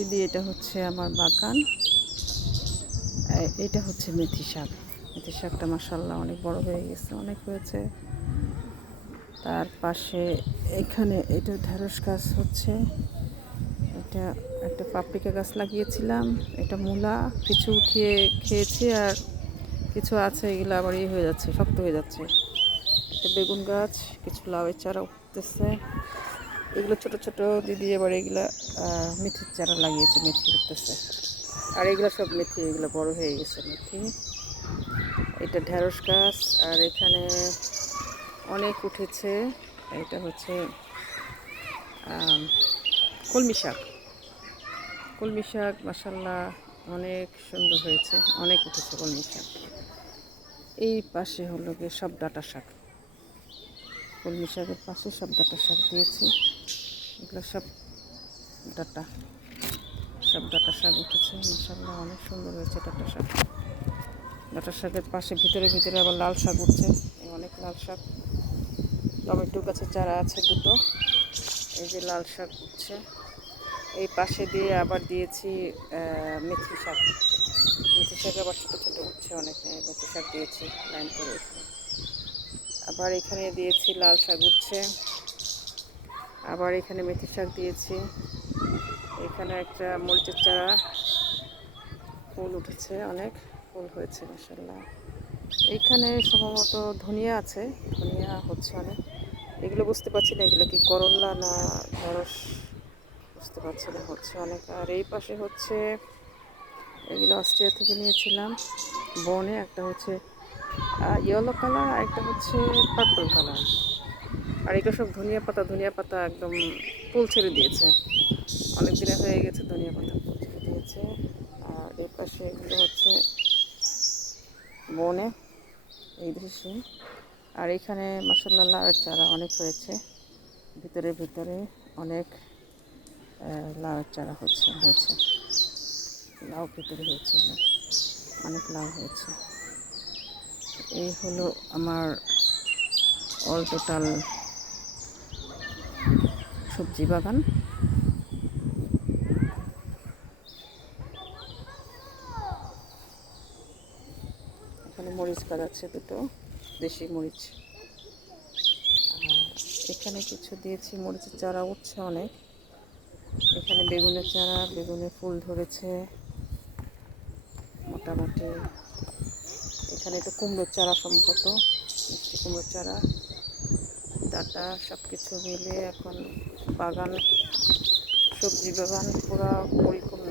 দিদি, এটা হচ্ছে আমার বাগান। এটা হচ্ছে মেথি শাক। মেথি শাকটা মাশাআল্লাহ অনেক বড় হয়ে গেছে, অনেক হয়েছে। তার পাশে এখানে এটা ঢেঁড়স গাছ হচ্ছে। এটা একটা পাপরিকা গাছ লাগিয়েছিলাম। এটা মূলা কিছু উঠিয়ে খেয়েছি, আর কিছু আছে এগুলো আবার হয়ে যাচ্ছে, শক্ত হয়ে যাচ্ছে। একটা বেগুন গাছ, কিছু লাউয়ের চারা উঠতেছে। এগুলো ছোট ছোট দিদি এবার এগুলা মেথির চারা লাগিয়েছে, মেথি উঠতেছে। আর এগুলো সব মেথি, এগুলো বড় হয়ে গেছে মেথি। এটা ঢেঁড়স গাছ, আর এখানে অনেক উঠেছে। এটা হচ্ছে কলমি শাক। কলমি শাক মাশাআল্লাহ অনেক সুন্দর হয়েছে, অনেক উঠেছে কলমি শাক। এই পাশে হলো গিয়ে সব ডাঁটা শাক। কলমি শাকের পাশে সব ডাঁটা শাক দিয়েছি। এগুলো সব ডাঁটা, সব ডাঁটা শাক উঠেছে মাশাআল্লাহ, অনেক সুন্দর হয়েছে ডাঁটা শাক। ডাঁটা শাকের পাশে ভিতরে ভিতরে আবার লাল শাক উঠছে, অনেক লাল শাক। টমেটো গাছের চারা আছে দুটো, এই যে লাল শাক উঠছে। এই পাশে দিয়ে আবার দিয়েছি মেথি শাক। মেথি শাক আবার ছোটো ছোটো উঠছে অনেক, মেথি শাক দিয়েছি লাইন করে এখানে। আবার এখানে দিয়েছি লাল শাক উঠছে। আবার এখানে মেথি শাক দিয়েছি। এখানে একটা মরিচের চারা, ফুল উঠেছে, অনেক ফুল হয়েছে মাশাআল্লাহ। এইখানে সম্ভবত ধনিয়া আছে, ধনিয়া হচ্ছে অনেক। এগুলো বুঝতে পারছি না এগুলো কি করল্লা না ঢেঁড়স, বুঝতে পারছি না, হচ্ছে অনেক। আর এই পাশে হচ্ছে এগুলো অস্ট্রেলিয়া থেকে নিয়েছিলাম বনে, একটা হচ্ছে ইয়েলো কালার, আর একটা হচ্ছে পার্পল কালার। আর এগুলো সব ধনিয়া পাতা, ধনিয়া পাতা একদম ফুল ছেড়ে দিয়েছে, অনেক দিনে হয়ে গেছে ধনিয়া পাতা ফুল ছেড়ে দিয়েছে। আর এই পাশে এগুলো হচ্ছে বনে, এই দৃশ্যে। আর এখানে মাশাআল্লাহ লাউয়ের চারা অনেক হয়েছে, ভিতরে ভিতরে অনেক লাউয়ের চারা হয়েছে। লাউ ভিতরে হয়েছে, অনেক অনেক লাউ হয়েছে। এই হলো আমার অল টোটাল সবজি বাগান। এখানে মরিচ গাছ আছে দুটো, দেশি মরিচ। এখানে কিছু দিয়েছি, মরিচের চারা উঠছে অনেক। এখানে বেগুনের চারা, বেগুনের ফুল ধরেছে মোটামুটি। এখানে তো কুমড়োর চারা সম্ভবত, মিষ্টি কুমড়োর চারা, ডাঁটা, সব কিছু মিলে এখন বাগান, সবজি বাগান পুরো পরিপূর্ণ।